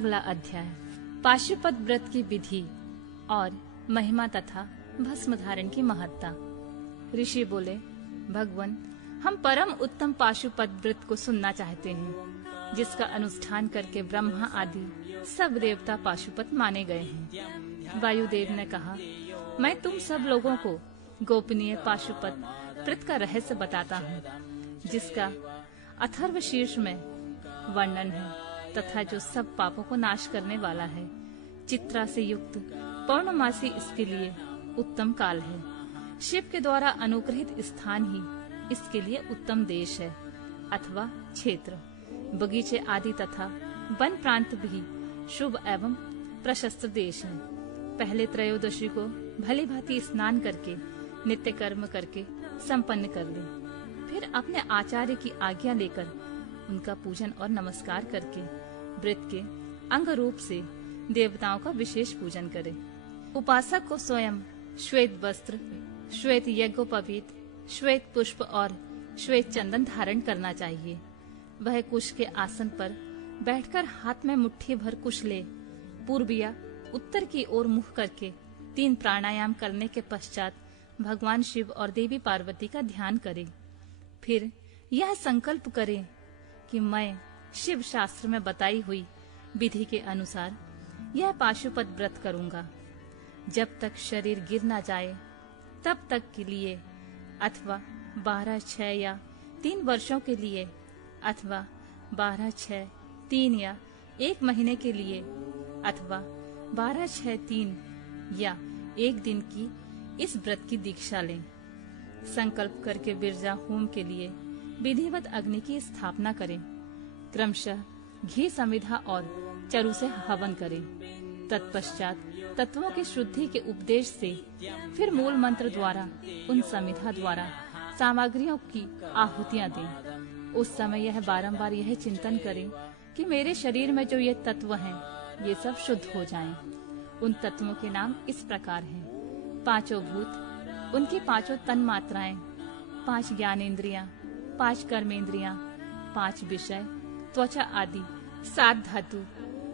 अगला अध्याय पाशुपत व्रत की विधि और महिमा तथा भस्म धारण की महत्ता। ऋषि बोले, भगवान, हम परम उत्तम पाशुपत व्रत को सुनना चाहते हैं, जिसका अनुष्ठान करके ब्रह्मा आदि सब देवता पाशुपत माने गए हैं। वायुदेव ने कहा, मैं तुम सब लोगों को गोपनीय पाशुपत व्रत का रहस्य बताता हूँ, जिसका अथर्वशीर्ष में वर्णन है तथा जो सब पापों को नाश करने वाला है। चित्रा से युक्त पौर्णमासी इसके लिए उत्तम काल है। शिव के द्वारा अनुग्रहित स्थान ही इसके लिए उत्तम देश है अथवा क्षेत्र। बगीचे आदि तथा वन प्रांत भी शुभ एवं प्रशस्त देश है। पहले त्रयोदशी को भली भांति स्नान करके नित्य कर्म करके संपन्न कर ले, फिर अपने आचार्य की आज्ञा लेकर उनका पूजन और नमस्कार करके व्रत के अंग रूप से देवताओं का विशेष पूजन करे। उपासक को स्वयं श्वेत वस्त्र, श्वेत यज्ञोपवीत, श्वेत पुष्प और श्वेत चंदन धारण करना चाहिए। वह कुश के आसन पर बैठकर हाथ में मुट्ठी भर कुश ले पूर्व या उत्तर की ओर मुख करके 3 प्राणायाम करने के पश्चात भगवान शिव और देवी पार्वती का ध्यान करे। फिर यह संकल्प करे कि मैं शिव शास्त्र में बताई हुई विधि के अनुसार यह पाशुपत व्रत करूंगा। जब तक शरीर गिर न जाए तब तक के लिए, अथवा 12, 6 या 3 वर्षों के लिए, अथवा 12, 6, 3 या 1 महीने के लिए, अथवा 12, 6, 3 या 1 दिन की इस व्रत की दीक्षा लें। संकल्प करके बिरजा होम के लिए विधिवत अग्नि की स्थापना करें। क्रमशः घी समिधा और चरु से हवन करें। तत्पश्चात तत्वों की शुद्धि के उपदेश से फिर मूल मंत्र द्वारा उन समिधा द्वारा सामग्रियों की आहुतियां दें। उस समय यह बारंबार यह चिंतन करें कि मेरे शरीर में जो ये तत्व हैं, ये सब शुद्ध हो जाएं। उन तत्वों के नाम इस प्रकार हैं: 5 भूत, उनकी 5 तन मात्राएं, 5 ज्ञानेन्द्रियां, 5 कर्मेंद्रियां, 5 विषय, त्वचा आदि, 7 धातु,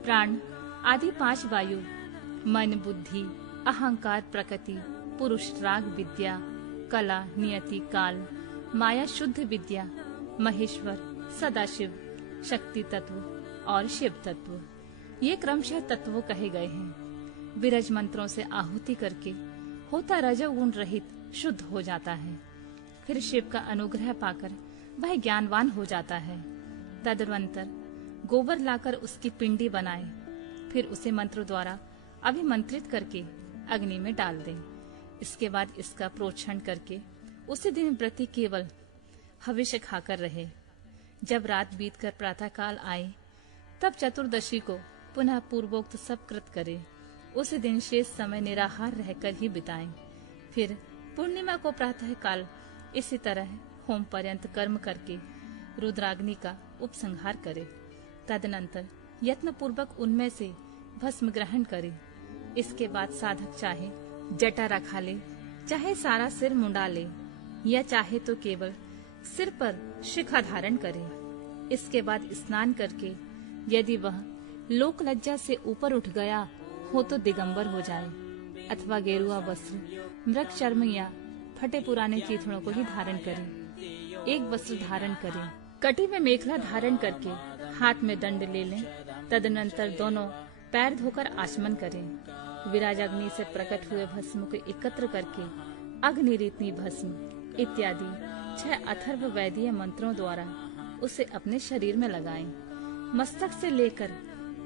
प्राण आदि, 5 वायु, मन, बुद्धि, अहंकार, प्रकृति, पुरुष, राग, विद्या, कला, नियति, काल, माया, शुद्ध विद्या, महेश्वर, सदाशिव, शक्ति तत्व और शिव तत्व। ये क्रमशः तत्वों कहे गए हैं। विरज मंत्रों से आहुति करके होता रजोगुण रहित शुद्ध हो जाता है। फिर शिव का अनुग्रह पाकर वह ज्ञानवान हो जाता है। तदनंतर गोबर लाकर उसकी पिंडी बनाए, फिर उसे मंत्र द्वारा अभिमंत्रित करके अग्नि में डाल दें। इसके बाद इसका प्रोक्षण करके उसी दिन व्रती केवल हविष्य खाकर रहे। जब रात बीतकर प्रातः काल आए, तब चतुर्दशी को पुनः पूर्वोक्त सब कृत करे। उस दिन शेष समय निराहार रहकर ही बिताएं। फिर पूर्णिमा को प्रातः काल इसी तरह होम पर्यंत कर्म करके रुद्राग्नि का उपसंहार करे। तदनंतर यत्न पूर्वक उनमें से भस्म ग्रहण करे। इसके बाद साधक चाहे जटा रखा ले, चाहे सारा सिर मुंडा ले, या चाहे तो केवल सिर पर शिखा धारण करे। इसके बाद स्नान करके यदि वह लोक लज्जा से ऊपर उठ गया हो तो दिगंबर हो जाए, अथवा गेरुआ वस्त्र, मृग चर्म या फटे पुराने चीथड़ों को ही धारण करे। एक वस्त्र धारण करें, कटी में मेखला धारण करके हाथ में दंड ले लें। तदनंतर दोनों पैर धोकर आचमन करें। विराजाग्नि से प्रकट हुए भस्म को एकत्र करके अग्निरीतनी भस्म इत्यादि 6 अथर्व वैदिक मंत्रों द्वारा उसे अपने शरीर में लगाएं। मस्तक से लेकर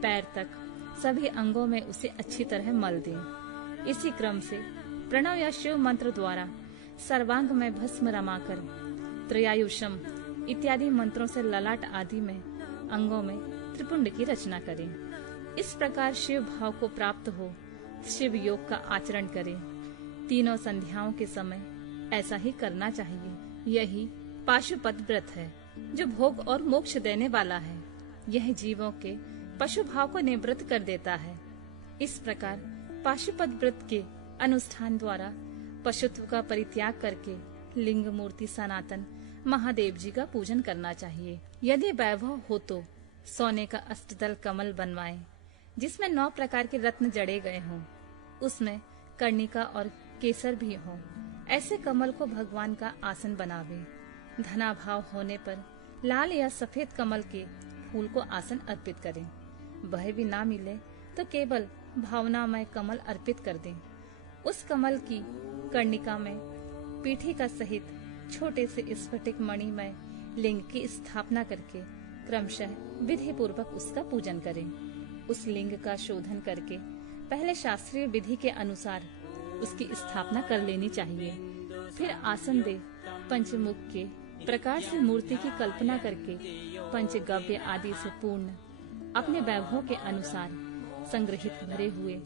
पैर तक सभी अंगों में उसे अच्छी तरह मल दें। इसी क्रम से प्रणव या शिव मंत्र द्वारा सर्वांग में भस्म रमाकर त्रयायुषम इत्यादि मंत्रों से ललाट आदि में अंगों में त्रिपुंड की रचना करें। इस प्रकार शिव भाव को प्राप्त हो शिव योग का आचरण करें। तीनों संध्याओं के समय ऐसा ही करना चाहिए। यही पाशुपत व्रत है, जो भोग और मोक्ष देने वाला है। यह जीवों के पशु भाव को निवृत्त कर देता है। इस प्रकार पाशुपत व्रत के अनुष्ठान द्वारा पशुत्व का परित्याग करके लिंग मूर्ति सनातन महादेव जी का पूजन करना चाहिए। यदि वैभव हो तो सोने का अष्टदल कमल बनवाएं। जिसमें 9 प्रकार के रत्न जड़े गए हों, उसमें कर्णिका और केसर भी हों, ऐसे कमल को भगवान का आसन बनावे। धनाभाव होने पर लाल या सफेद कमल के फूल को आसन अर्पित करें। वह भी ना मिले तो केवल भावनामय कमल अर्पित कर दें। उस कमल की कर्णिका में पीठिका सहित छोटे से स्फटिक मणिमय लिंग की स्थापना करके क्रमशः विधि पूर्वक उसका पूजन करें। उस लिंग का शोधन करके पहले शास्त्रीय विधि के अनुसार उसकी स्थापना कर लेनी चाहिए। फिर आसन दे पंचमुख के प्रकार से मूर्ति की कल्पना करके पंचगव्य आदि से पूर्ण अपने वैभव के अनुसार संग्रहित भरे हुए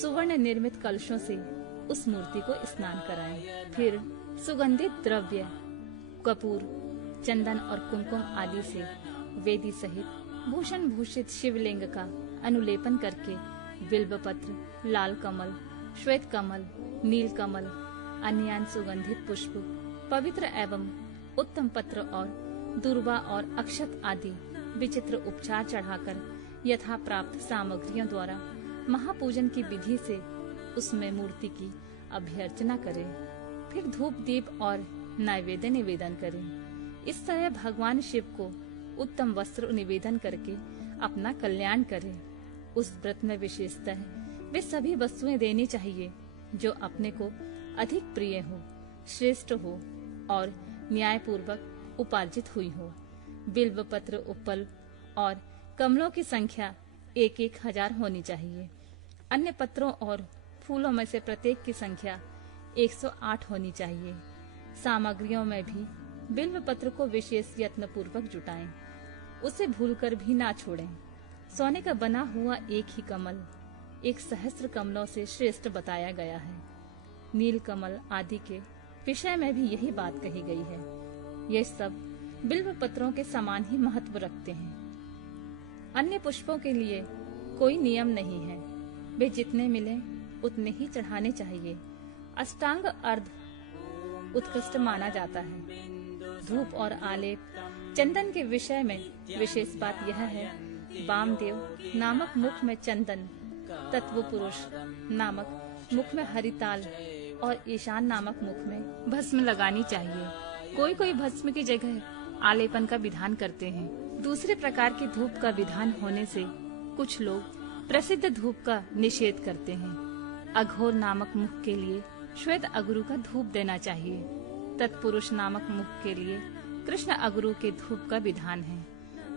सुवर्ण निर्मित कलशों से उस मूर्ति को स्नान कराएं। फिर सुगंधित द्रव्य कपूर, चंदन और कुमकुम आदि से वेदी सहित भूषण भूषित शिवलिंग का अनुलेपन करके बिल्वपत्र, लाल कमल, श्वेत कमल, नील कमल, अन्यान सुगंधित पुष्प, पवित्र एवं उत्तम पत्र और दूर्वा और अक्षत आदि विचित्र उपचार चढ़ाकर यथा प्राप्त सामग्रियों द्वारा महापूजन की विधि से उसमें मूर्ति की अभ्यर्चना करें। फिर धूप दीप और नैवेद्य निवेदन करें। इस तरह भगवान शिव को उत्तम वस्त्र निवेदन करके अपना कल्याण करें। उस व्रत में विशेषतः वे सभी वस्तुएं देनी चाहिए जो अपने को अधिक प्रिय हो, श्रेष्ठ हो और न्यायपूर्वक उपार्जित हुई हो। बिल्व पत्र, उपल और कमलों की संख्या 1,000 होनी चाहिए। अन्य पत्रों और फूलों में से प्रत्येक की संख्या 108 होनी चाहिए। सामग्रियों में भी बिल्व पत्र को विशेष यत्न पूर्वक जुटाएं, उसे भूलकर भी ना छोड़ें। सोने का बना हुआ एक ही कमल 1,000 कमलों से श्रेष्ठ बताया गया है। नील कमल आदि के विषय में भी यही बात कही गई है। ये सब बिल्व पत्रों के समान ही महत्व रखते हैं। अन्य पुष्पों के लिए कोई नियम नहीं है, वे जितने मिले उतने ही चढ़ाने चाहिए। अष्टांग अर्ध उत्कृष्ट माना जाता है। धूप और आलेप, चंदन के विषय में विशेष बात यह है, वामदेव नामक मुख में चंदन, तत्व पुरुष नामक मुख में हरिताल और ईशान नामक मुख में भस्म लगानी चाहिए। कोई कोई भस्म की जगह आलेपन का विधान करते हैं। दूसरे प्रकार के धूप का विधान होने से कुछ लोग प्रसिद्ध धूप का निषेध करते हैं। अघोर नामक मुख के लिए श्वेत अगरू का धूप देना चाहिए। तत्पुरुष नामक मुख के लिए कृष्ण अगरू के धूप का विधान है।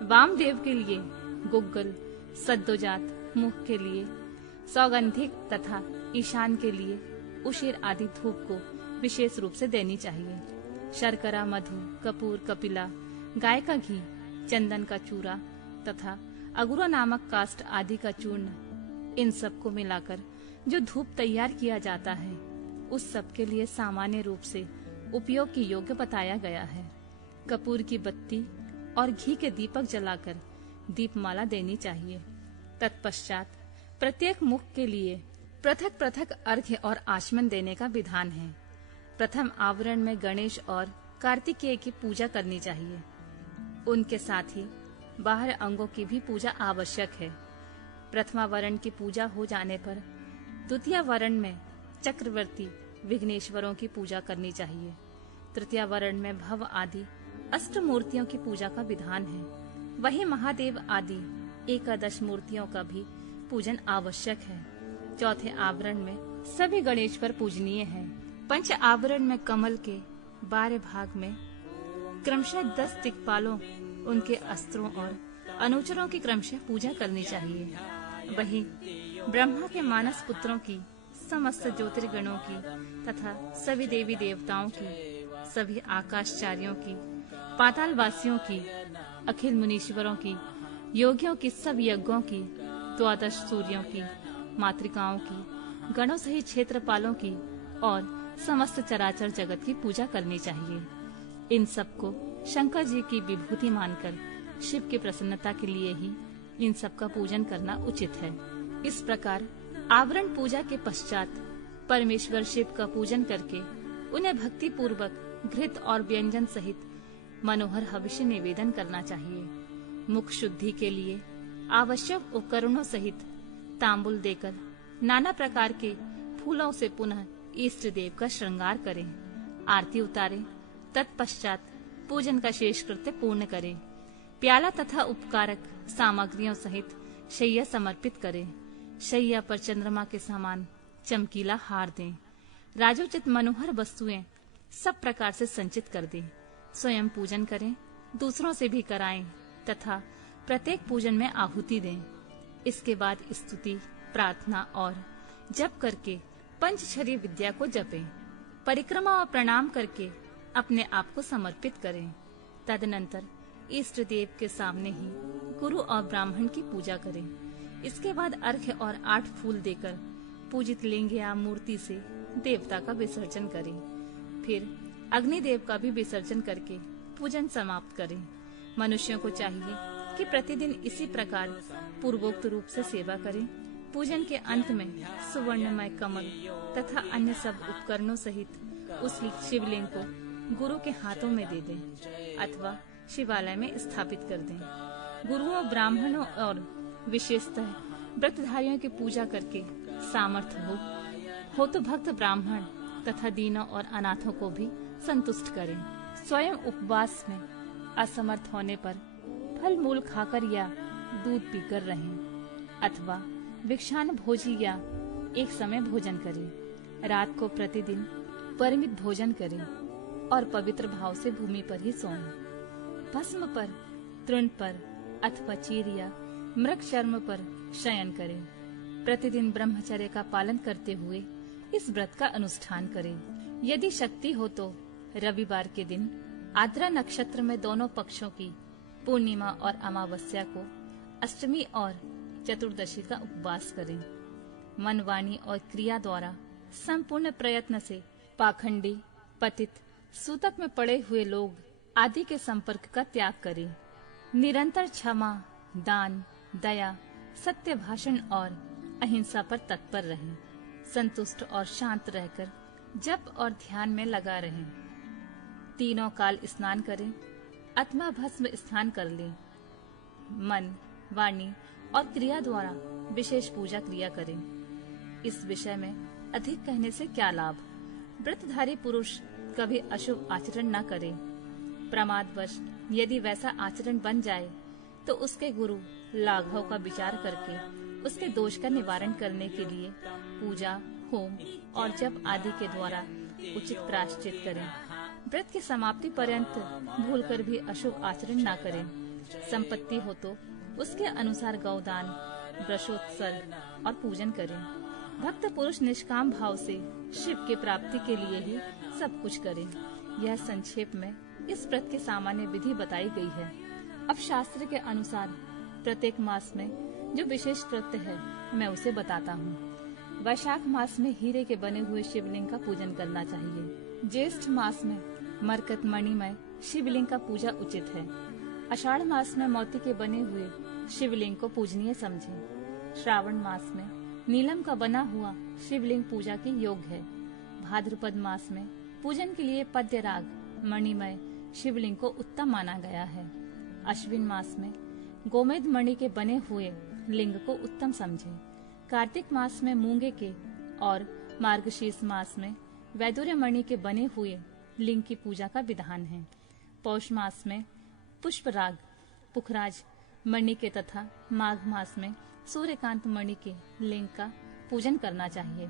वामदेव के लिए गुग्गल, सद्योजात मुख के लिए सौगंधिक तथा ईशान के लिए उशीर आदि धूप को विशेष रूप से देनी चाहिए। शर्करा, मधु, कपूर, कपिला, गाय का घी, चंदन का चूरा तथा अगुरा नामक काष्ठ आदि का चूर्ण, इन सब को मिलाकर जो धूप तैयार किया जाता है उस सब के लिए सामान्य रूप से उपयोग की योग्य बताया गया है। कपूर की बत्ती और घी के दीपक जलाकर दीपमाला देनी चाहिए। तत्पश्चात प्रत्येक मुख के लिए पृथक पृथक अर्घ्य और आचमन देने का विधान है। प्रथम आवरण में गणेश और कार्तिकेय की पूजा करनी चाहिए। उनके साथ ही बाहर अंगों की भी पूजा आवश्यक है। प्रथमा वरण की पूजा हो जाने पर द्वितीय वरण में चक्रवर्ती विघ्नेश्वरों की पूजा करनी चाहिए। तृतीय वरण में भव आदि अष्ट मूर्तियों की पूजा का विधान है। वही महादेव आदि 11 मूर्तियों का भी पूजन आवश्यक है। चौथे आवरण में सभी गणेश्वर पूजनीय हैं। पंच आवरण में कमल के 12 भाग में क्रमशः 10 दिक्पालों, उनके अस्त्रों और अनुचरों की क्रमशः पूजा करनी चाहिए। वही ब्रह्मा के मानस पुत्रों की, समस्त ज्योतिर्गणों की तथा सभी देवी देवताओं की, सभी आकाशचार्यों की, पाताल वासियों की, अखिल मुनीश्वरों की, योगियों की, सब यज्ञों की, 12 सूर्यों की, मातृकाओं की, गणों सहित क्षेत्रपालों की और समस्त चराचर जगत की पूजा करनी चाहिए। इन सबको शंकर जी की विभूति मानकर शिव की प्रसन्नता के लिए ही इन सब का पूजन करना उचित है। इस प्रकार आवरण पूजा के पश्चात परमेश्वर शिव का पूजन करके उन्हें भक्ति पूर्वक घृत और व्यंजन सहित मनोहर हविष्य निवेदन करना चाहिए। मुख शुद्धि के लिए आवश्यक उपकरणों सहित तांबुल देकर नाना प्रकार के फूलों से पुनः इष्ट देव का श्रृंगार करें, आरती उतारें, तत्पश्चात पूजन का शेष कृत्य पूर्ण करें। प्याला तथा उपकारक सामग्रियों सहित शैया समर्पित करें। शैया पर चंद्रमा के समान चमकीला हार दें। राजोचित मनोहर वस्तुएं सब प्रकार से संचित कर दें। स्वयं पूजन करें, दूसरों से भी कराएं तथा प्रत्येक पूजन में आहुति दें। इसके बाद स्तुति, प्रार्थना और जप करके पंचछरी विद्या को जपें। परिक्रमा और प्रणाम करके अपने आप को समर्पित करें। तदनंतर इष्ट देव के सामने ही गुरु और ब्राह्मण की पूजा करें। इसके बाद अर्घ्य और 8 फूल देकर पूजित लिंग या मूर्ति से देवता का विसर्जन करें। फिर अग्निदेव का भी विसर्जन करके पूजन समाप्त करें। मनुष्यों को चाहिए कि प्रतिदिन इसी प्रकार पूर्वोक्त रूप से सेवा करें। पूजन के अंत में सुवर्णमय कमल तथा अन्य सब उपकरणों सहित उस शिवलिंग को गुरु के हाथों में दे दें अथवा शिवालय में स्थापित कर दें। गुरुओं, ब्राह्मणों और विशेषतः व्रतधारियों की पूजा करके सामर्थ्य हो तो भक्त ब्राह्मण तथा दीनों और अनाथों को भी संतुष्ट करें। स्वयं उपवास में असमर्थ होने पर फल मूल खाकर या दूध पीकर रहें अथवा भिक्षान भोजी या एक समय भोजन करें। रात को प्रतिदिन परिमित भोजन करें और पवित्र भाव से भूमि पर ही सोएं। भस्म पर, तृण पर अथवा चीर या मृग चर्म पर शयन करें। प्रतिदिन ब्रह्मचर्य का पालन करते हुए इस व्रत का अनुष्ठान करें। यदि शक्ति हो तो रविवार के दिन आद्रा नक्षत्र में दोनों पक्षों की पूर्णिमा और अमावस्या को, अष्टमी और चतुर्दशी का उपवास करें। मन, वाणी और क्रिया द्वारा संपूर्ण प्रयत्न से पाखंडी, पतित, सूतक में पड़े हुए लोग आदि के संपर्क का त्याग करें। निरंतर क्षमा, दान, दया, सत्य भाषण और अहिंसा पर तत्पर रहें। संतुष्ट और शांत रहकर जप और ध्यान में लगा रहें। तीनों काल स्नान करें, अथवा भस्म स्नान कर लें। मन, वाणी और क्रिया द्वारा विशेष पूजा क्रिया करें। इस विषय में अधिक कहने से क्या लाभ। व्रतधारी पुरुष कभी अशुभ आचरण न करे। प्रमादवश यदि वैसा आचरण बन जाए तो उसके गुरु लाघव का विचार करके उसके दोष का निवारण करने के लिए पूजा, होम और जप आदि के द्वारा उचित प्रायश्चित करें। व्रत की समाप्ति पर्यंत भूलकर भी अशुभ आचरण न करें। संपत्ति हो तो उसके अनुसार गौदान, वृषोत्सर्ग और पूजन करें। भक्त पुरुष निष्काम भाव से शिव की प्राप्ति के लिए ही सब कुछ करें। यह संक्षेप में इस व्रत की सामान्य विधि बताई गई है। अब शास्त्र के अनुसार प्रत्येक मास में जो विशेष कृत्य है मैं उसे बताता हूँ। वैशाख मास में हीरे के बने हुए शिवलिंग का पूजन करना चाहिए। ज्येष्ठ मास में मरकत मणिमय शिवलिंग का पूजा उचित है। आषाढ़ मास में मोती के बने हुए शिवलिंग को पूजनीय समझें। श्रावण मास में नीलम का बना हुआ शिवलिंग पूजा के योग्य है। भाद्रपद मास में पूजन के लिए पद्य राग मणिमय शिवलिंग को उत्तम माना गया है। अश्विन मास में गोमेद मणि के बने हुए लिंग को उत्तम समझें। कार्तिक मास में मूंगे के और मार्गशीर्ष मास में वैदुर्य मणि के बने हुए लिंग की पूजा का विधान है। पौष मास में पुष्पराग, पुखराज मणि के तथा माघ मास में सूर्यकांत मणि के लिंग का पूजन करना चाहिए।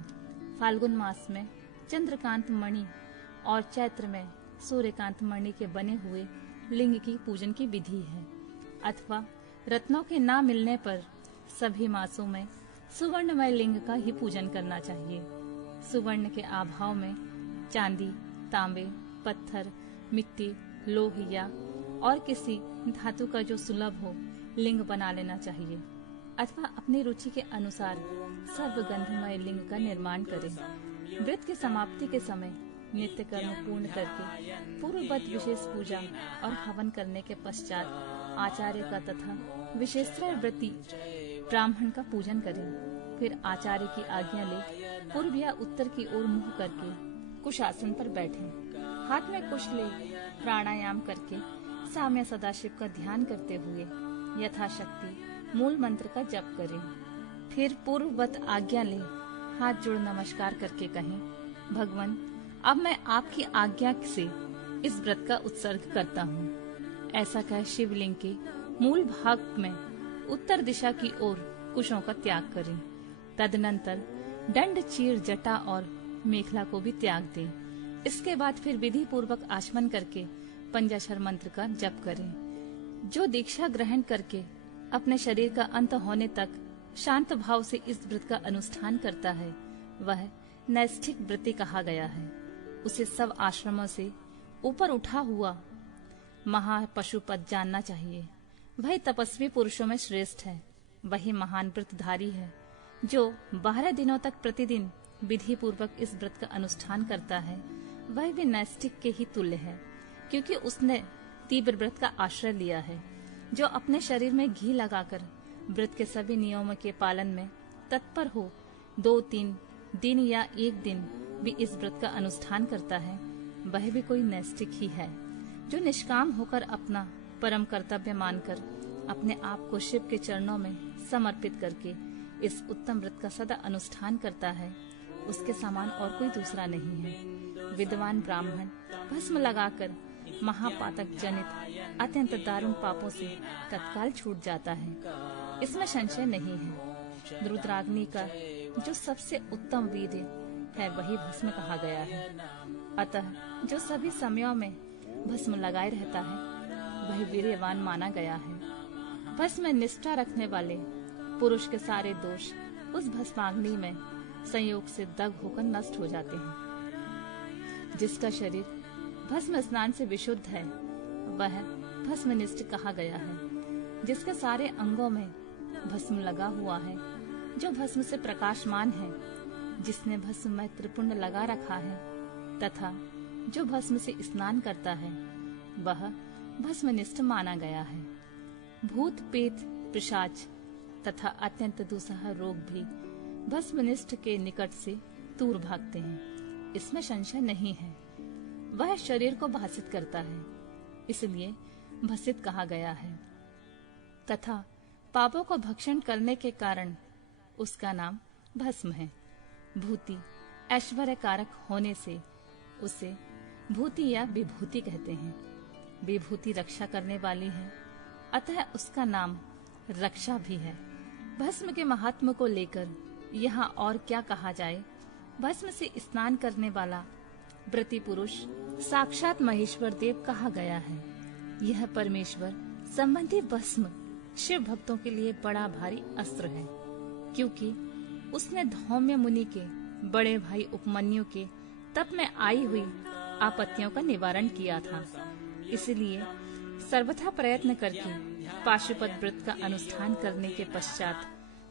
फाल्गुन मास में चंद्रकांत मणि और चैत्र में सूर्यकांत मणि के बने हुए लिंग की पूजन की विधि है। अथवा रत्नों के ना मिलने पर सभी मासों में सुवर्णमय लिंग का ही पूजन करना चाहिए। सुवर्ण के अभाव में चांदी, तांबे, पत्थर, मिट्टी, लोह या और किसी धातु का जो सुलभ हो लिंग बना लेना चाहिए। अथवा अपनी रुचि के अनुसार सर्वगंधमय लिंग का निर्माण करें। व्रत की समाप्ति के समय नित्य कर्म पूर्ण करके पूर्ववत विशेष पूजा और हवन करने के पश्चात आचार्य का तथा विशेषतर व्रती ब्राह्मण का पूजन करें। फिर आचार्य की आज्ञा ले पूर्व या उत्तर की ओर मुंह करके कुश आसन पर बैठें। हाथ में कुश ले प्राणायाम करके साम्य सदाशिव का ध्यान करते हुए यथाशक्ति मूल मंत्र का जप करें। फिर पूर्ववत आज्ञा ले हाथ जोड़ नमस्कार करके कहें, भगवान अब मैं आपकी आज्ञा से इस व्रत का उत्सर्ग करता हूँ। ऐसा कह शिवलिंग के मूल भाग में उत्तर दिशा की ओर कुशों का त्याग करें। तदनंतर दंड, चीर, जटा और मेखला को भी त्याग दें। इसके बाद फिर विधि पूर्वक आचमन करके पंचाक्षर मंत्र का जप करें। जो दीक्षा ग्रहण करके अपने शरीर का अंत होने तक शांत भाव से इस व्रत का अनुष्ठान करता है, वह नैष्ठिक व्रती कहा गया है। उसे सब आश्रमों से ऊपर उठा हुआ महापशुपत जानना चाहिए। वही तपस्वी पुरुषों में श्रेष्ठ है। वही महान व्रतधारी है जो 12 दिनों तक प्रतिदिन विधि पूर्वक इस व्रत का अनुष्ठान करता है। वह भी नैष्ठिक के ही तुल्य है, क्योंकि उसने तीव्र व्रत का आश्रय लिया है। जो अपने शरीर में घी लगाकर व्रत के सभी नियमों के पालन में तत्पर हो, 2-3 दिन या 1 दिन भी इस व्रत का अनुष्ठान करता है, वह भी कोई नैष्ठिक ही है। जो निष्काम होकर अपना परम कर्तव्य मानकर अपने आप को शिव के चरणों में समर्पित करके इस उत्तम व्रत का सदा अनुष्ठान करता है, उसके समान और कोई दूसरा नहीं है। विद्वान ब्राह्मण भस्म लगाकर महापातक जनित अत्यंत दारुण पापों से तत्काल छूट जाता है, इसमें संशय नहीं है। रुद्राग्नि का जो सबसे उत्तम वीर्य है वही भस्म कहा गया है। अतः जो सभी समयों में भस्म लगाए रहता है वही वीर्यवान माना गया है। भस्म में निष्ठा रखने वाले पुरुष के सारे दोष उस भस्माग्नि में संयोग से दग्ध होकर नष्ट हो जाते हैं। जिसका शरीर भस्म स्नान से विशुद्ध है वह भस्मनिष्ठ कहा गया है। जिसके सारे अंगों में भस्म लगा हुआ है, जो भस्म से प्रकाशमान है, जिसने भस्म में त्रिपुंड लगा रखा है तथा जो भस्म से स्नान करता है वह भस्मनिष्ठ माना गया है। भूत, पेट, पिशाच तथा अत्यंत दुस्सह रोग भी भस्मनिष्ठ के निकट से दूर भागते हैं, इसमें संशय नहीं है। वह शरीर को भासित करता है, इसलिए भसित कहा गया है तथा पापों को भक्षण करने के कारण उसका नाम भस्म है। भूति ऐश्वर्य कारक होने से उसे भूति या विभूति कहते हैं। विभूति रक्षा करने वाली है, अतः उसका नाम रक्षा भी है। भस्म के महात्म को लेकर यहाँ और क्या कहा जाए। भस्म से स्नान करने वाला व्रती पुरुष साक्षात महेश्वर देव कहा गया है। यह परमेश्वर संबंधी भस्म शिव भक्तों के लिए बड़ा भारी अस्त्र है, क्योंकि उसने धौम्य मुनि के बड़े भाई उपमन्यु के तप में आई हुई आपत्तियों का निवारण किया था। इसलिए सर्वथा प्रयत्न करके पाशुपत व्रत का अनुष्ठान करने के पश्चात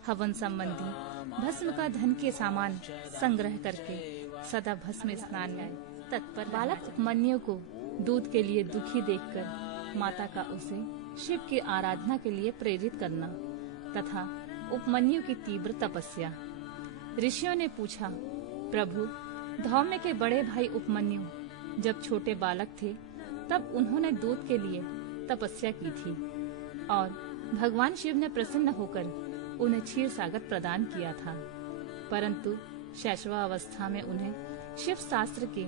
हवन संबंधी भस्म का धन के सामान संग्रह करके सदा भस्म स्नान में तत्पर बालक उपमन्यु को दूध के लिए दुखी देखकर माता का उसे शिव की आराधना के लिए प्रेरित करना तथा उपमन्यु की तीव्र तपस्या। ऋषियों ने पूछा, प्रभु, धौम्य के बड़े भाई उपमन्यु जब छोटे बालक थे तब उन्होंने दूध के लिए तपस्या की थी और भगवान शिव ने प्रसन्न होकर उन्हें क्षीर सागर प्रदान किया था, परंतु शैशवावस्था में उन्हें शिव शास्त्र के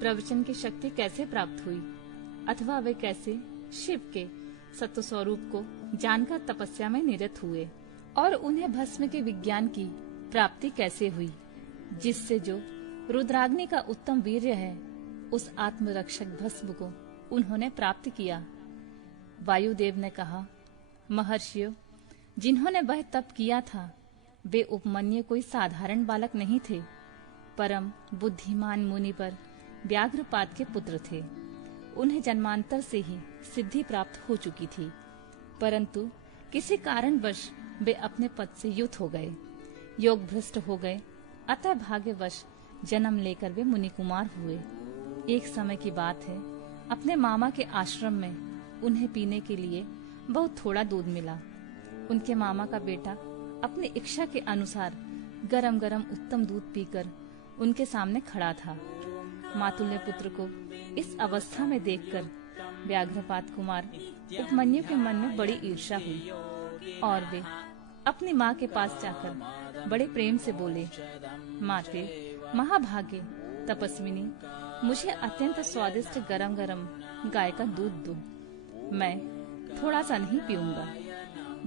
प्रवचन की शक्ति कैसे प्राप्त हुई अथवा वे कैसे शिव के सत्व स्वरूप को जानकर तपस्या में निरत हुए और उन्हें भस्म के विज्ञान की प्राप्ति कैसे हुई, जिससे जो रुद्राग्नि का उत्तम वीर्य है उस आत्मरक्षक भस्म को उन्होंने प्राप्त किया। वायुदेव ने कहा, महर्षियों, जिन्होंने वह तप किया था वे उपमन्यु कोई साधारण बालक नहीं थे, परम बुद्धिमान मुनि पर व्याघ्रपाद के पुत्र थे। उन्हें जन्मांतर से ही सिद्धि प्राप्त हो चुकी थी, परंतु किसी कारणवश वे अपने पद से युत हो गए, योग भ्रष्ट हो गए, अतः भाग्यवश जन्म लेकर वे मुनि कुमार हुए। एक समय की बात है, अपने मामा के आश्रम में उन्हें पीने के लिए बहुत थोड़ा दूध मिला। उनके मामा का बेटा अपनी इच्छा के अनुसार गरम गरम उत्तम दूध पीकर उनके सामने खड़ा था। मातुल्य पुत्र को इस अवस्था में देखकर व्याघ्रपाद कुमार उपमन्यु के मन में बड़ी ईर्ष्या हुई और वे अपनी माँ के पास जाकर बड़े प्रेम से बोले, माते, महाभागे, तपस्विनी, मुझे अत्यंत स्वादिष्ट गरम गरम गाय का दूध दो, मैं थोड़ा सा नहीं पीऊंगा।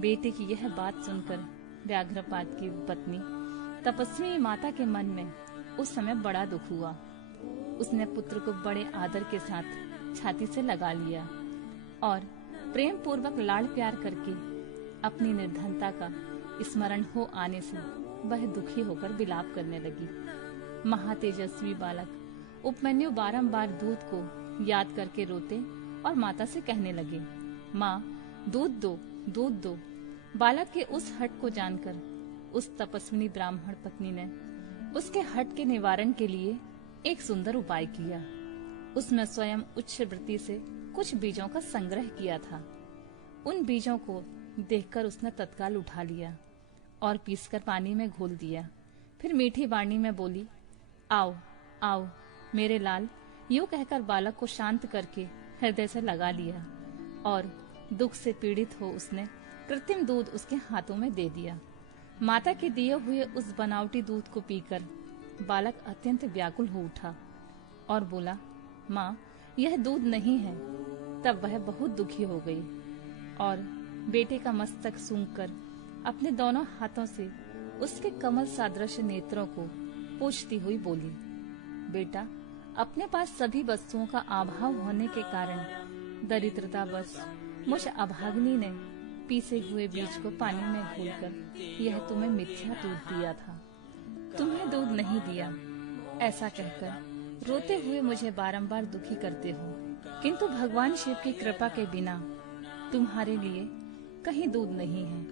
बेटे की यह बात सुनकर व्याघ्रपाद की पत्नी तपस्वी माता के मन में उस समय बड़ा दुख हुआ। उसने पुत्र को बड़े आदर के साथ छाती से लगा लिया और प्रेम पूर्वक लाड़ प्यार करके अपनी निर्धनता का स्मरण हो आने से वह दुखी होकर विलाप करने लगी। महातेजस्वी बालक उपमन्यु बारंबार दूध को याद करके रोते और माता से कहने लगे, माँ, दूध दो, दूध दो। बालक के उस हट को जानकर उस तपस्विनी ब्राह्मण पत्नी ने उसके हट के निवारण के लिए एक सुंदर उपाय किया। उसने स्वयं उच्च वृत्ति से कुछ बीजों का संग्रह किया था। उन बीजों को देखकर उसने तत्काल उठा लिया और पीसकर पानी में घोल दिया। फिर मीठी वाणी में बोली, आओ आओ मेरे लाल। यूं कहकर बालक को शांत करके हृदय से लगा लिया और दुख से पीड़ित हो उसने कृत्रिम दूध उसके हाथों में दे दिया। माता के दिए हुए उस बनावटी दूध को पीकर बालक अत्यंत व्याकुल हो उठा और बोला, माँ, यह दूध नहीं है। तब वह बहुत दुखी हो गई और बेटे का मस्तक सूंघकर अपने दोनों हाथों से उसके कमल सादृश नेत्रों को पोंछती हुई बोली, बेटा, अपने पास सभी वस्तुओं का अभाव होने के कारण दरिद्रतावश मुझ अभागिनी ने पीसे हुए बीज को पानी में घोलकर यह तुम्हें मिथ्या दूध दिया था, तुम्हें दूध नहीं दिया। ऐसा कहकर रोते हुए मुझे बारंबार दुखी करते हो, किंतु भगवान शिव की कृपा के बिना तुम्हारे लिए कहीं दूध नहीं है।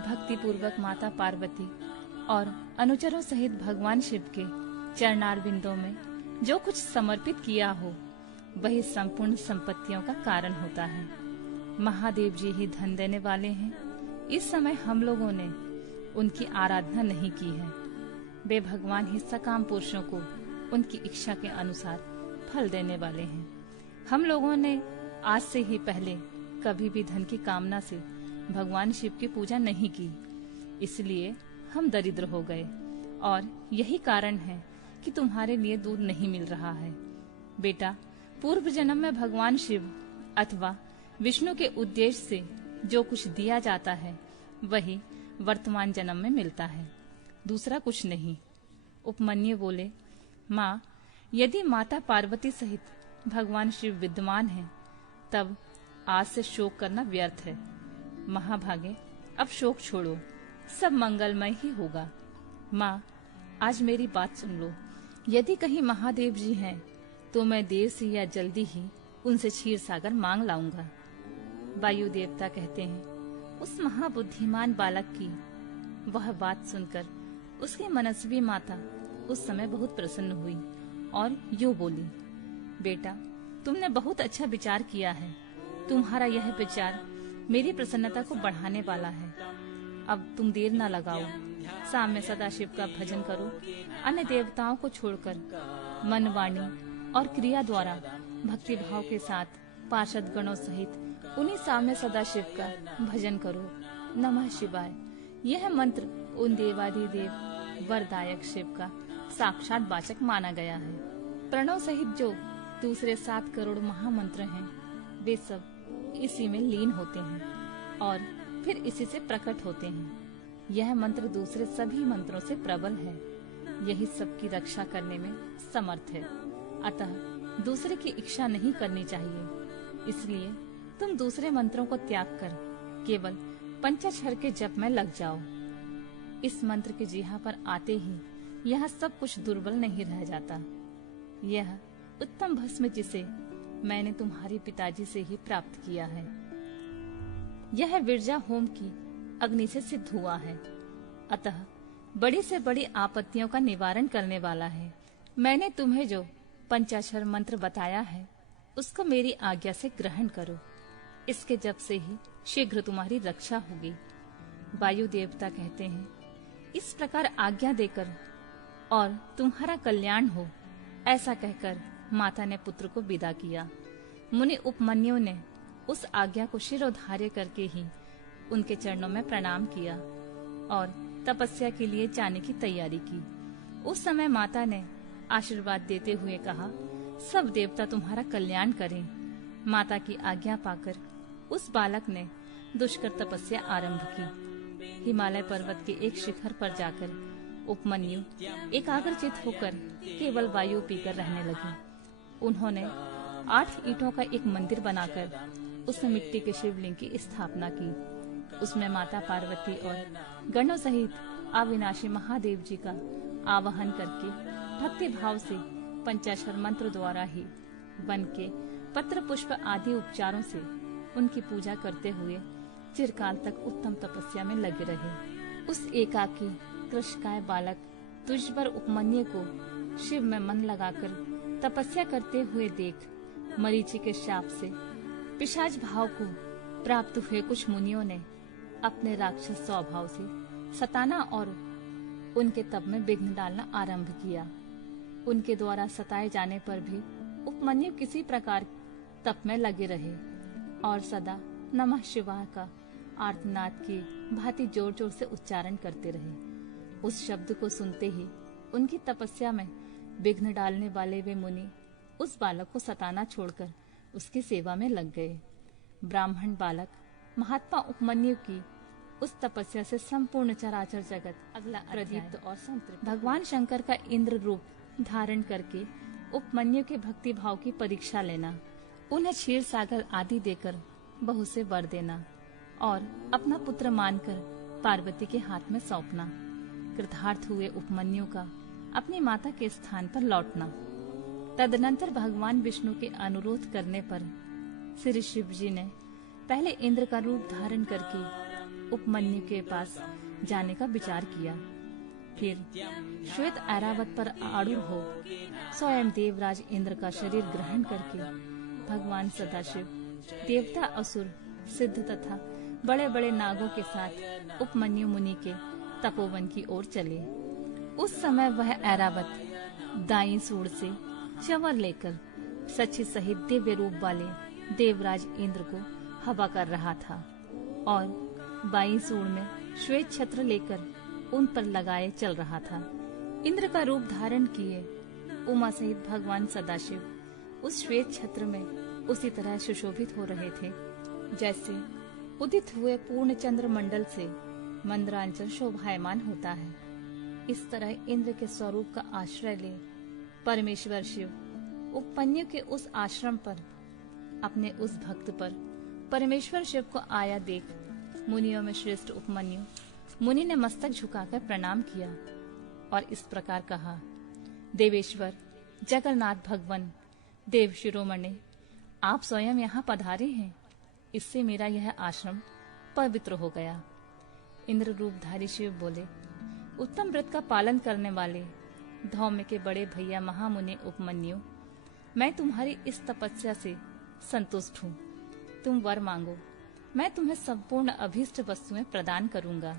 भक्ति पूर्वक माता पार्वती और अनुचरों सहित भगवान शिव के चरणार बिंदों में जो कुछ समर्पित किया हो वही संपूर्ण संपत्तियों का कारण होता है। महादेव जी ही धन देने वाले हैं। इस समय हम लोगों ने उनकी आराधना नहीं की है। वे भगवान ही सकाम पुरुषों को उनकी इच्छा के अनुसार फल देने वाले हैं। हम लोगों ने आज से ही पहले कभी भी धन की कामना से भगवान शिव की पूजा नहीं की, इसलिए हम दरिद्र हो गए और यही कारण है कि तुम्हारे लिए दूध नहीं मिल रहा है। बेटा, पूर्व जन्म में भगवान शिव अथवा विष्णु के उद्देश्य से जो कुछ दिया जाता है वही वर्तमान जन्म में मिलता है, दूसरा कुछ नहीं। उपमन्यु बोले, माँ, यदि माता पार्वती सहित भगवान शिव विद्यमान हैं, तब आज से शोक करना व्यर्थ है। महाभागे, अब शोक छोड़ो, सब मंगलमय ही होगा। माँ, आज मेरी बात सुन लो। यदि कहीं महादेव जी हैं, तो मैं देर से या जल्दी ही उनसे क्षीर सागर मांग लाऊंगा। वायु देवता कहते हैं, उस महाबुद्धिमान बालक की वह बात सुनकर उसकी मनस्वी माता उस समय बहुत प्रसन्न हुई और यूं बोली, बेटा, तुमने बहुत अच्छा विचार किया है। तुम्हारा यह विचार मेरी प्रसन्नता को बढ़ाने वाला है। अब तुम देर न लगाओ, सामने सदाशिव का भजन करो। अन्य देवताओं को छोड़कर मन, वाणी और क्रिया द्वारा भक्ति भाव के साथ पार्षद गणों सहित उन्हीं सामने सदाशिव का भजन करो। नमः शिवाय। यह मंत्र उन देवाधिदेव वरदायक शिव का साक्षात वाचक माना गया है। प्रणव सहित जो दूसरे 7 करोड़ महामंत्र हैं, वे सब इसी में लीन होते हैं और फिर इसी से प्रकट होते हैं। यह मंत्र दूसरे सभी मंत्रों से प्रबल है। यही सबकी रक्षा करने में समर्थ है। अतः दूसरे की इच्छा नहीं करनी चाहिए। इसलिए तुम दूसरे मंत्रों को त्याग कर केवल पंचाक्षर के जप में लग जाओ। इस मंत्र के जिह्वा पर आते ही यह सब कुछ दुर्बल नहीं रह जाता। यह उत्तम भस्म जिसे मैंने तुम्हारे पिताजी से ही प्राप्त किया है, यह विरजा होम की अग्नि से सिद्ध हुआ है। अतः बड़ी से बड़ी आपत्तियों का निवारण करने वाला है। मैंने तुम्हें जो पंचाक्षर मंत्र बताया है, उसको मेरी आज्ञा से ग्रहण करो। इसके जप से ही शीघ्र तुम्हारी रक्षा होगी। वायु देवता कहते हैं, इस प्रकार आज्ञा देकर और तुम्हारा कल्याण हो, ऐसा कहकर माता ने पुत्र को विदा किया। मुनि उपमन्यु ने उस आज्ञा को शिरोधार्य करके ही उनके चरणों में प्रणाम किया और तपस्या के लिए जाने की तैयारी की। उस समय माता ने आशीर्वाद देते हुए कहा, सब देवता तुम्हारा कल्याण करें। माता की आज्ञा पाकर उस बालक ने दुष्कर तपस्या आरंभ की। हिमालय पर्वत के एक शिखर पर जाकर उपमन्यु एकाग्रचित होकर केवल वायु पीकर रहने लगे। उन्होंने 8 ईंटों का एक मंदिर बनाकर उसमें मिट्टी के शिवलिंग की स्थापना की। उसमें माता पार्वती और गणों सहित अविनाशी महादेव जी का आवाहन करके भक्ति भाव से पंचाक्षर मंत्र द्वारा ही वन के पत्र पुष्प आदि उपचारों से उनकी पूजा करते हुए चिरकाल तक उत्तम तपस्या में लगे रहे। उस एकाकी कृशकाय बालक तुझबर उपमन्यु को शिव में मन लगाकर तपस्या करते हुए देख मरीचि के शाप से पिशाच भाव को प्राप्त हुए कुछ मुनियों ने अपने राक्षस स्वभाव से सताना और उनके तप में विघ्न डालना आरंभ किया। उनके द्वारा सताए जाने पर भी उपमन्यु किसी प्रकार तप में लगे रहे और सदा नमः शिवाय का आर्तनाद की भांति जोर जोर से उच्चारण करते रहे। उस शब्द को सुनते ही उनकी तपस्या में विघ्न डालने वाले वे मुनि उस बालक को सताना छोड़कर उसकी सेवा में लग गए। ब्राह्मण बालक महात्मा उपमन्यु की उस तपस्या से संपूर्ण चराचर जगत अगला प्रदीप्त और संतृप्त। भगवान शंकर का इंद्र रूप धारण करके उपमन्यु के भक्ति भाव की परीक्षा लेना, उन्हें क्षीर सागर आदि देकर बहू से वर देना और अपना पुत्र मानकर पार्वती के हाथ में सौंपना। कृतार्थ हुए उपमन्यु का अपनी माता के स्थान पर लौटना। तदनंतर भगवान विष्णु के अनुरोध करने पर श्री शिव जी ने पहले इंद्र का रूप धारण करके उपमन्यु के पास जाने का विचार किया। फिर श्वेत ऐरावत पर आरूढ़ हो स्वयं देवराज इंद्र का शरीर ग्रहण करके भगवान सदाशिव देवता असुर सिद्ध तथा बड़े बड़े नागों के साथ उपमन्यु मुनि के तपोवन की ओर चले। उस समय वह ऐरावत दाई सूंड से च्यवर लेकर सची सहित दिव्य रूप वाले देवराज इंद्र को हवा कर रहा था और बाई सूंड में श्वेत छत्र लेकर उन पर लगाए चल रहा था। इंद्र का रूप धारण किए उमा सहित भगवान सदाशिव उस श्वेत छत्र में उसी तरह सुशोभित हो रहे थे जैसे उदित हुए पूर्ण चंद्र मंडल से मंद्रांचल शोभायमान होता है। इस तरह इंद्र के स्वरूप का आश्रय ले परमेश्वर शिव उपमन्यु के उस आश्रम पर अपने उस भक्त पर परमेश्वर शिव को आया देख मुनियों में श्रेष्ठ उपमन्यु मुनि ने मस्तक झुकाकर प्रणाम किया और इस प्रकार कहा, देवेश्वर जगन्नाथ भगवान देव शिरोमणि, आप स्वयं यहाँ पधारे हैं, इससे मेरा यह आश्रम पवित्र हो गया। इंद्र रूपधारी शिव बोले, उत्तम व्रत का पालन करने वाले धौम्य के बड़े भैया महामुनि उपमन्यु, मैं तुम्हारी इस तपस्या से संतुष्ट हूँ। तुम वर मांगो, मैं तुम्हें संपूर्ण अभीष्ट वस्तुएं प्रदान करूंगा।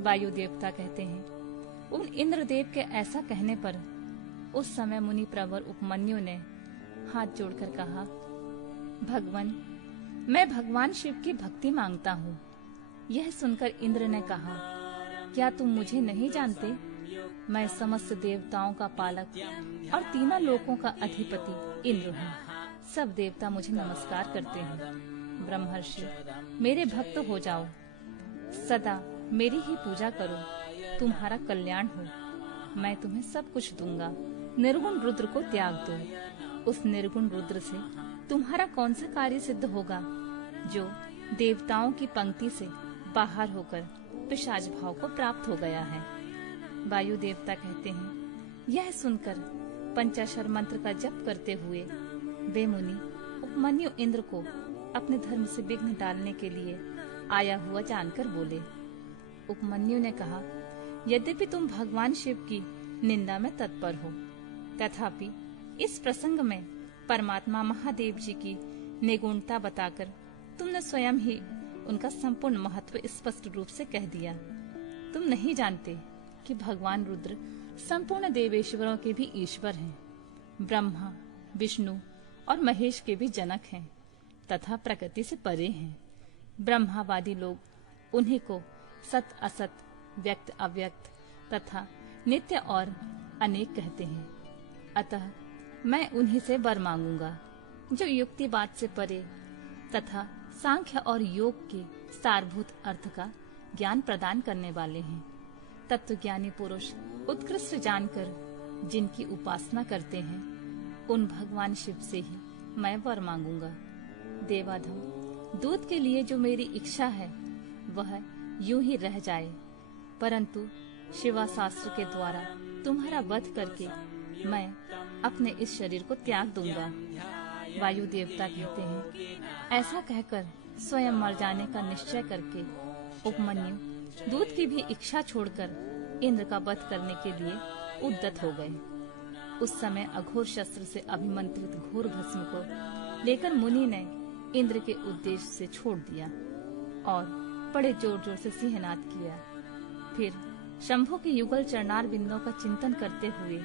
वायु देवता कहते हैं, उन इंद्रदेव के ऐसा कहने पर उस समय मुनि प्रवर उपमन्यु ने हाथ जोड़कर कहा, भगवान, मैं भगवान शिव की भक्ति मांगता हूँ। यह सुनकर इंद्र ने कहा, क्या तुम मुझे नहीं जानते? मैं समस्त देवताओं का पालक और तीनों लोकों का अधिपति इंद्र हूँ। सब देवता मुझे नमस्कार करते हैं। ब्रह्मर्षि, मेरे भक्त हो जाओ, सदा मेरी ही पूजा करो, तुम्हारा कल्याण हो। मैं तुम्हें सब कुछ दूंगा। निर्गुण रुद्र को त्याग दो। उस निर्गुण रुद्र से तुम्हारा कौन सा कार्य सिद्ध होगा जो देवताओं की पंक्ति से बाहर होकर पिशाच भाव को प्राप्त हो गया है। वायु देवता कहते हैं, यह सुनकर पंचाक्षर मंत्र का जप करते हुए वे मुनि उपमन्यु इंद्र को अपने धर्म से विघ्न डालने के लिए आया हुआ जानकर बोले। उपमन्यु ने कहा, यद्यपि तुम भगवान शिव की निंदा में तत्पर हो, तथापि इस प्रसंग में परमात्मा महादेव जी की निगुणता बताकर तुमने स्वयं ही उनका संपूर्ण महत्व स्पष्ट रूप से कह दिया। तुम नहीं जानते कि भगवान रुद्र संपूर्ण देवेश्वरों के भी ईश्वर हैं, ब्रह्मा, विष्णु और महेश के भी जनक हैं तथा प्रकृति से परे हैं। ब्रह्मावादी लोग उन्हीं को सत असत व्यक्त अव्यक्त तथा नित्य और अनेक कहते हैं। अतः मैं उन्हीं से वर मांगूंगा जो युक्तिवाद से परे तथा सांख्य और योग के सारभूत अर्थ का ज्ञान प्रदान करने वाले हैं। तत्वज्ञानी पुरुष उत्कृष्ट जानकर जिनकी उपासना करते हैं, उन भगवान शिव से ही मैं वर मांगूंगा। देवाधम, दूध के लिए जो मेरी इच्छा है वह यूं ही रह जाए, परंतु शिवा शास्त्र के द्वारा तुम्हारा वध करके मैं अपने इस शरीर को त्याग दूंगा। वायु देवता कहते हैं, ऐसा कहकर स्वयं मर जाने का निश्चय करके उपमन्यु दूध की भी इच्छा छोड़कर इंद्र का वध करने के लिए उद्यत हो गए। उस समय अघोर शस्त्र से अभिमंत्रित घोर भस्म को लेकर मुनि ने इंद्र के उद्देश्य से छोड़ दिया और बड़े जोर जोर से सिंहनाद किया। फिर शंभु के युगल चरणार बिंदों का चिंतन करते हुए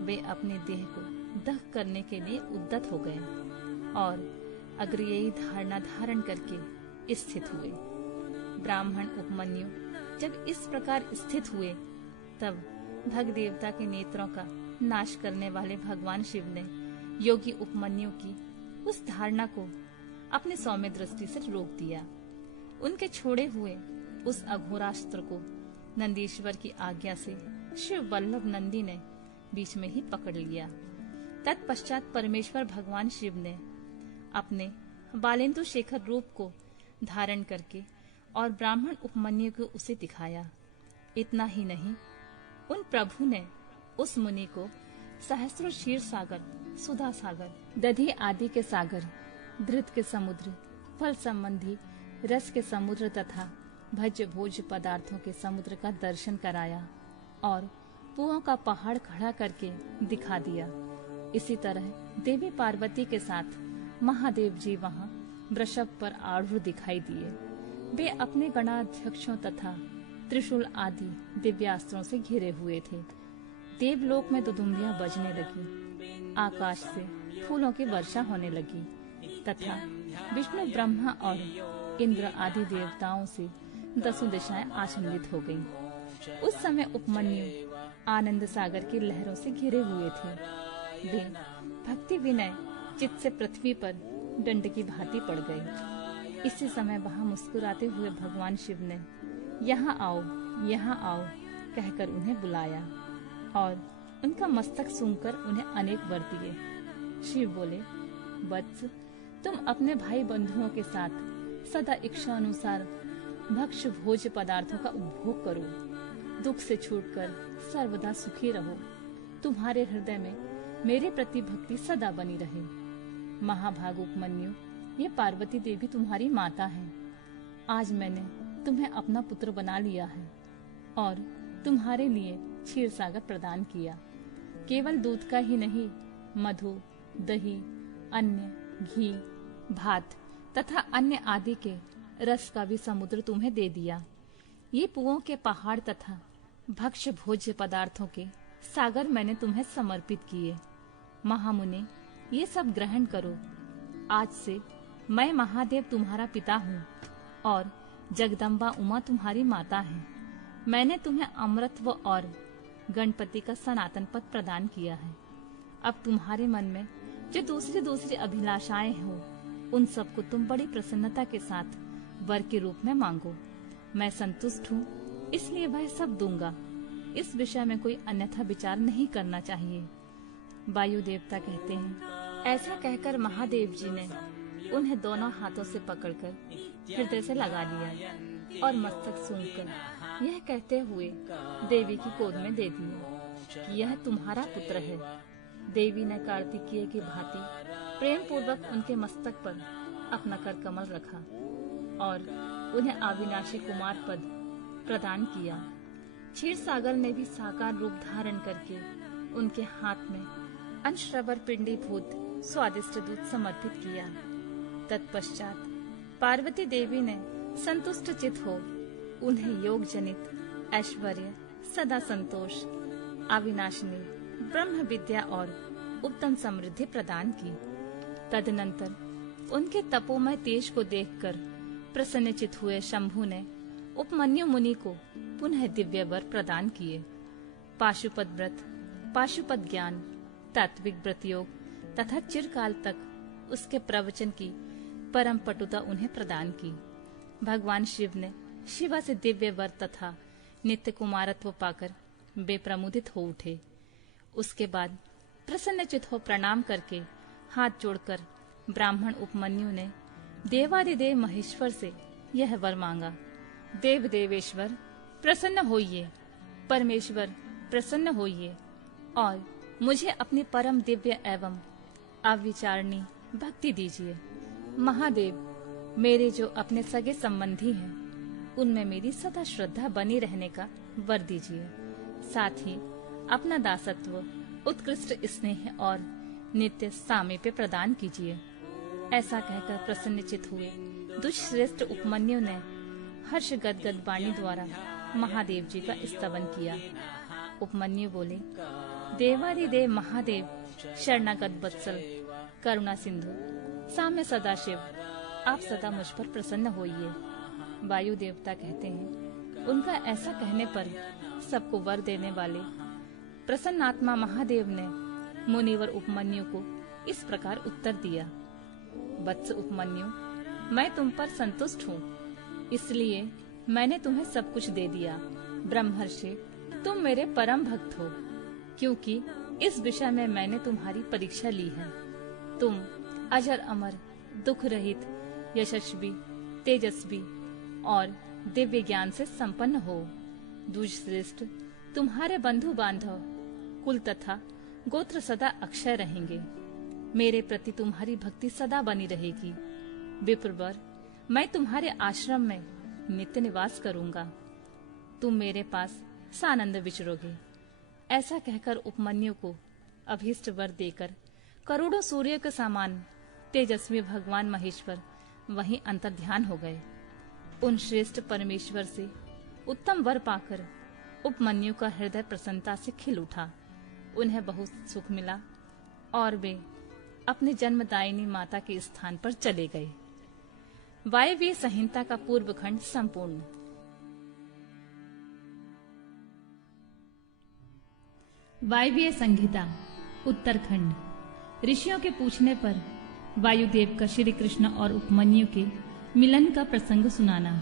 वे अपने देह को दग्ध करने के लिए उद्यत हो गए और अग्रियी धारणा धारण करके स्थित हुए। ब्राह्मण उपमन्यु जब इस प्रकार स्थित हुए, तब भग देवता के नेत्रों का नाश करने वाले भगवान शिव ने योगी उपमन्यु की उस धारणा को अपने सौम्य दृष्टि से रोक दिया। उनके छोड़े हुए उस अघोरास्त्र को नंदीश्वर की आज्ञा से शिव वल्लभ नंदी ने बीच में ही पकड़ लिया। तत्पश्चात परमेश्वर भगवान शिव ने अपने बालेंदु शेखर रूप को धारण करके और ब्राह्मण उपमन्यु को उसे दिखाया। इतना ही नहीं, उन प्रभु ने उस मुनि को सहस्रों क्षीर सागर, सुधा सागर, दधि आदि के सागर, धृत के समुद्र, फल संबंधी रस के समुद्र तथा भज्य भोज्य पदार्थों के समुद्र का दर्शन कराया और पुओं का पहाड़ खड़ा करके दिखा दिया। इसी तरह देवी पार्वती के साथ महादेव जी वहां वृषभ पर आरूढ़ दिखाई दिए। वे अपने गणाध्यक्षों तथा त्रिशूल आदि दिव्यास्त्रों से घिरे हुए थे। देवलोक में दुदुम्बियां बजने लगी, आकाश से फूलों की वर्षा होने लगी तथा विष्णु, ब्रह्मा और इंद्र आदि देवताओं से दसों दिशाएं आचंबित हो गईं। उस समय उपमन्यु आनंद सागर की लहरों से घिरे हुए थे। वे भक्ति विनय चित्त से पृथ्वी पर दंड की भांति पड़ गए। इसी समय वहां मुस्कुराते हुए भगवान शिव ने यहाँ आओ, यहाँ आओ कहकर उन्हें बुलाया और उनका मस्तक सूंघकर उन्हें अनेक वर दिए। शिव बोले, वत्स, तुम अपने भाई बंधुओं के साथ सदा इच्छा अनुसार भक्ष्य भोज्य पदार्थों का उपभोग करो, दुख से छूटकर सर्वदा सुखी रहो। तुम्हारे हृदय में मेरे प्रति भक्ति सदा बनी रहे। महाभाग उपमन्यु, ये पार्वती देवी तुम्हारी माता है। आज मैंने तुम्हें अपना पुत्र बना लिया है और तुम्हारे लिए क्षीर सागर प्रदान किया। केवल दूध का ही नहीं, मधु, दही, अन्न, घी, भात तथा अन्य आदि के रस का भी समुद्र तुम्हें दे दिया। ये पुओं के पहाड़ तथा भक्ष्य भोज्य पदार्थों के सागर मैंने तुम्हें समर्पित किए। महामुने, ये सब ग्रहण करो। आज से मैं महादेव तुम्हारा पिता हूँ और जगदम्बा उमा तुम्हारी माता है। मैंने तुम्हें अमृतत्व और गणपति का सनातन पद प्रदान किया है। अब तुम्हारे मन में जो दूसरी दूसरी अभिलाषाएं हो, उन सबको तुम बड़ी प्रसन्नता के साथ वर के रूप में मांगो। मैं संतुष्ट हूँ, इसलिए वह सब दूंगा। इस विषय में कोई अन्यथा विचार नहीं करना चाहिए। वायु देवता कहते हैं, ऐसा कहकर महादेव जी ने उन्हें दोनों हाथों से पकड़कर हृदय से लगा लिया और मस्तक सूंघकर यह कहते हुए देवी की गोद में दे दिया कि यह तुम्हारा पुत्र है। देवी ने कार्तिकेय की भांति प्रेम पूर्वक उनके मस्तक पर अपना कर कमल रखा और उन्हें अविनाशी कुमार पद प्रदान किया। क्षीर सागर ने भी साकार रूप धारण करके उनके हाथ में अंश्रवर पिंडी भूत स्वादिष्ट दूध समर्पित किया। तत्पश्चात पार्वती देवी ने संतुष्ट चित हो उन्हें योग जनित ऐश्वर्य, सदा संतोष, अविनाशिनी ब्रह्म विद्या और उत्तम समृद्धि प्रदान की। तदनंतर उनके तपोमय तेज को देखकर प्रसन्नचित हुए शंभु ने उपमन्यु मुनि को पुनः दिव्य वर प्रदान किए। पाशुपत व्रत, पाशुपत ज्ञान, तात्विक व्रत योग तथा चिरकाल तक उसके प्रवचन की परम पटुता उन्हें प्रदान की। भगवान शिव ने शिवा से दिव्य वर तथा नित्य कुमारत्व पाकर वे प्रमुदित हो उठे। उसके बाद प्रसन्नचित हो प्रणाम करके हाथ जोड़कर ब्राह्मण उपमन्यु ने देवादिदेव महेश्वर से यह वर मांगा। देव देवेश्वर प्रसन्न होइए, परमेश्वर प्रसन्न होइए और मुझे अपनी परम दिव्य एवं अविचारणी भक्ति दीजिए। महादेव, मेरे जो अपने सगे संबंधी हैं उनमें मेरी सदा श्रद्धा बनी रहने का वर दीजिए। साथ ही अपना दासत्व, उत्कृष्ट स्नेह और नित्य सामीप्य प्रदान कीजिए। ऐसा कहकर प्रसन्नचित हुए दुष्श्रेष्ठ उपमन्यु ने हर्ष गदगद वाणी द्वारा महादेव जी का स्तवन किया। उपमन्यु बोले, देवादिदेव महादेव, शरणागत वत्सल, करुणा सिंधु, साम्य सदाशिव, आप सदा मुझ पर प्रसन्न होइए। वायु देवता कहते हैं, उनका ऐसा कहने पर सबको वर देने वाले प्रसन्नात्मा महादेव ने मुनिवर उपमन्यु को इस प्रकार उत्तर दिया। वत्स उपमन्यु, मैं तुम पर संतुष्ट हूँ, इसलिए मैंने तुम्हें सब कुछ दे दिया। ब्रह्मर्षि, तुम मेरे परम भक्त हो, क्योंकि इस विषय में मैंने तुम्हारी परीक्षा ली है। तुम अजर अमर, दुख रहित, यशस्वी, तेजस्वी और दिव्य ज्ञान से संपन्न हो। दुष्श्रेष्ठ, तुम्हारे बंधु बांधव, कुल तथा गोत्र सदा अक्षय रहेंगे। मेरे प्रति तुम्हारी भक्ति सदा बनी रहेगी। विप्रवर, मैं तुम्हारे आश्रम में नित्य निवास करूंगा। तुम मेरे पास सानंद विचरोगे। ऐसा कहकर उपमन्यु को अभीष्ट वर देकर करोड़ों सूर्य के समान तेजस्वी भगवान महेश्वर वहीं अंतर्ध्यान हो गए। उन श्रेष्ठ परमेश्वर से उत्तम वर पाकर उपमन्यु का हृदय प्रसन्नता से खिल उठा। उन्हें बहुत सुख मिला और वे अपने जन्मदायिनी माता के स्थान पर चले गए। वायव्य संहिता का पूर्व खंड संपूर्ण। वायव्य संहिता उत्तरखंड। ऋषियों के पूछने पर वायुदेव का श्री कृष्ण और उपमन्यु के मिलन का प्रसंग सुनाना।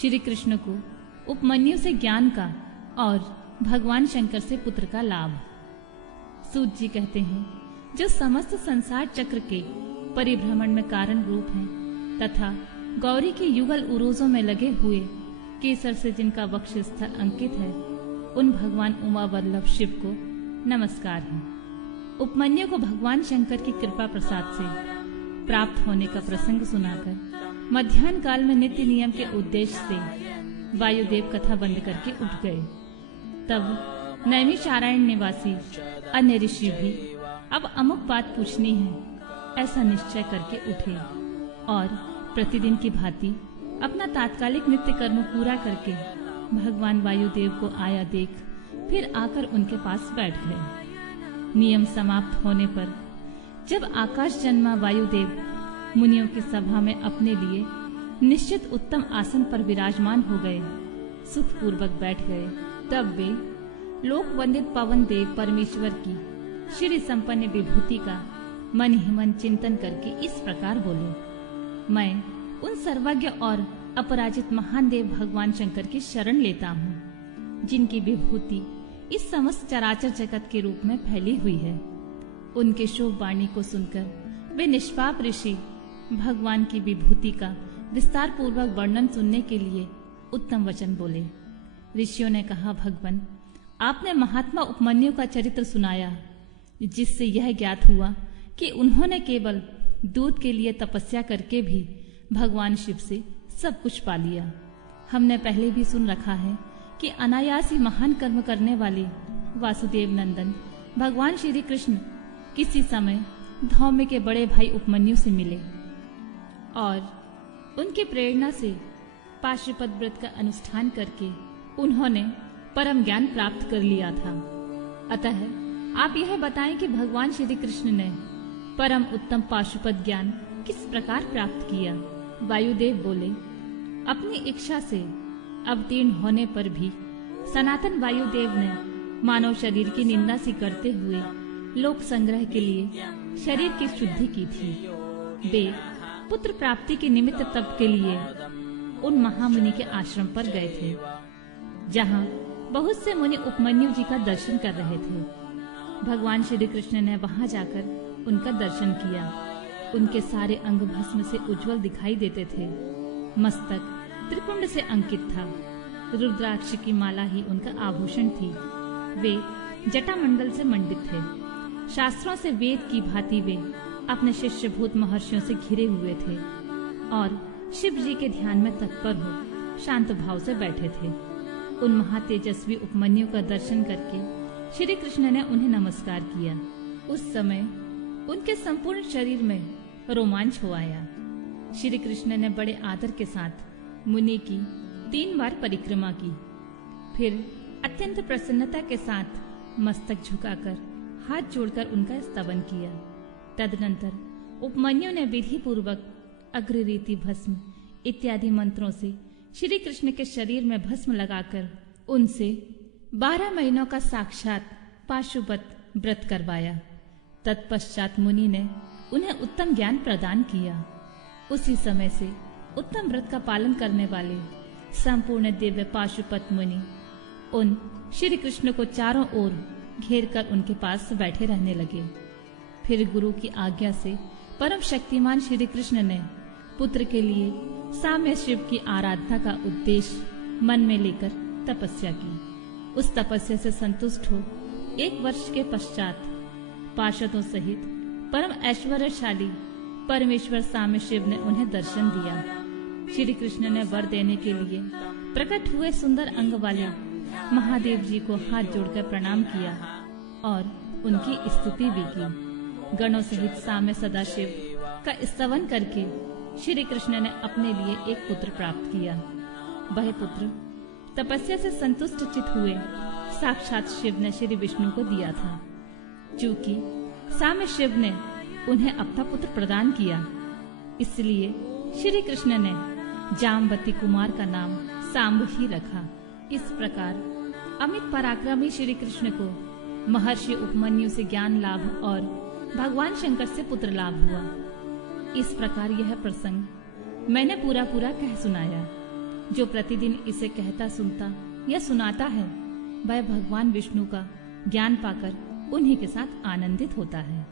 श्री कृष्ण को उपमन्यु से ज्ञान का और भगवान शंकर से पुत्र का लाभ। सूत जी कहते हैं, जो समस्त संसार चक्र के परिभ्रमण में कारण रूप हैं तथा गौरी के युगल उरोजों में लगे हुए केसर से जिनका वक्ष स्थल अंकित है, उन भगवान उमा वल्लभ शिव को नमस्कार है। उपमन्यु को भगवान शंकर की कृपा प्रसाद से प्राप्त होने का प्रसंग सुनाकर मध्याह्न काल में नित्य नियम के उद्देश्य से वायुदेव कथा बंद करके उठ गए। तब नैमिषारण्य निवासी अन्य ऋषि भी अब अमुक बात पूछनी है ऐसा निश्चय करके उठे और प्रतिदिन की भांति अपना तात्कालिक नित्य कर्म पूरा करके भगवान वायुदेव को आया देख फिर आकर उनके पास बैठ गए। नियम समाप्त होने पर जब आकाश जन्मा वायुदेव मुनियों की सभा में अपने लिए निश्चित उत्तम आसन पर विराजमान हो गए, सुखपूर्वक बैठ गए, तब वे लोक वंदित पवन देव परमेश्वर की श्री संपन्न विभूति का मन ही मन चिंतन करके इस प्रकार बोले, मैं उन सर्वज्ञ और अपराजित महान देव भगवान शंकर की शरण लेता हूँ, जिनकी विभूति इस समस्त चराचर जगत के रूप में फैली हुई है। उनके शोभ वाणी को सुनकर वे निष्पाप ऋषि भगवान की विभूति का विस्तार पूर्वक वर्णन सुनने के लिए उत्तम वचन बोले। ऋषियों ने कहा, भगवान, आपने महात्मा उपमन्यु का चरित्र सुनाया, जिससे यह ज्ञात हुआ कि उन्होंने केवल दूध के लिए तपस्या करके भी भगवान शिव से सब कुछ पा लिया। हमने पहले भी सुन रखा है कि अनायास ही महान कर्म करने वाले वासुदेव नंदन भगवान श्री कृष्ण किसी समय धौम्य के बड़े भाई उपमन्यु से मिले और उनकी प्रेरणा से पाशुपत व्रत का अनुष्ठान करके उन्होंने परम ज्ञान प्राप्त कर लिया था। अतः आप यह बताएं कि भगवान श्री कृष्ण ने परम उत्तम पाशुपत ज्ञान किस प्रकार प्राप्त किया। वायुदेव बोले, अपनी इच्छा से अवतीर्ण होने पर भी सनातन वायुदेव ने मानव शरीर की निंदा सी करते हुए लोक संग्रह के लिए शरीर की शुद्धि की थी। वे पुत्र प्राप्ति के निमित्त तप के लिए उन महामुनि के आश्रम पर गए थे, जहाँ बहुत से मुनि उपमन्यु जी का दर्शन कर रहे थे। भगवान श्री कृष्ण ने वहां जाकर उनका दर्शन किया। उनके सारे अंग भस्म से उज्जवल दिखाई देते थे। मस्तक त्रिपुंड से अंकित था। रुद्राक्ष की माला ही उनका आभूषण थी। वे जटामंडल से मंडित थे। शास्त्रों से वेद की भांति वे अपने शिष्यभूत महर्षियों से घिरे हुए थे और शिव जी के ध्यान में तत्पर हो शांत भाव से बैठे थे। उन महातेजस्वी उपमन्यु का दर्शन करके श्री कृष्ण ने उन्हें नमस्कार किया। उस समय उनके संपूर्ण शरीर में रोमांच हो आया। श्री कृष्ण ने बड़े आदर के साथ मुनि की 3 बार परिक्रमा की। फिर अत्यंत प्रसन्नता के साथ मस्तक झुकाकर हाथ जोड़कर उनका स्तवन किया। तदनंतर उपमन्यु ने विधि पूर्वक अग्ररीति भस्म इत्यादि मंत्रों से श्री कृष्ण के शरीर में भस्म लगाकर उनसे 12 महीनों का साक्षात पाशुपत व्रत करवाया। तत्पश्चात मुनि ने उन्हें उत्तम ज्ञान प्रदान किया। उसी समय से उत्तम व्रत का पालन करने वाले संपूर्ण दिव्य पाशुपत मुनि उन श्री कृष्ण को चारों ओर घेर कर उनके पास बैठे रहने लगे। फिर गुरु की आज्ञा से परम शक्तिमान श्री कृष्ण ने पुत्र के लिए साम्य शिव की आराधना का उद्देश्य मन में लेकर तपस्या की। उस तपस्या से संतुष्ट हो 1 वर्ष के पश्चात पार्षदों सहित परम ऐश्वर्यशाली परमेश्वर साम्य शिव ने उन्हें दर्शन दिया। श्री कृष्ण ने वर देने के लिए प्रकट हुए सुंदर अंग वाले महादेव जी को हाथ जोड़कर प्रणाम किया और उनकी स्तुति भी की। गणों सहित साम्य सदाशिव का स्तवन करके श्री कृष्ण ने अपने लिए एक पुत्र प्राप्त किया। वह पुत्र तपस्या से संतुष्ट चित हुए साक्षात शिव ने श्री विष्णु को दिया था। चूंकि साम्य शिव ने उन्हें अपना पुत्र प्रदान किया, इसलिए श्री कृष्ण ने जामवती कुमार का नाम सांब ही रखा। इस प्रकार अमित पराक्रमी श्री कृष्ण को महर्षि उपमन्यु से ज्ञान लाभ और भगवान शंकर से पुत्र लाभ हुआ। इस प्रकार यह प्रसंग मैंने पूरा कह सुनाया। जो प्रतिदिन इसे कहता सुनता या सुनाता है, वह भगवान विष्णु का ज्ञान पाकर उन्हीं के साथ आनंदित होता है।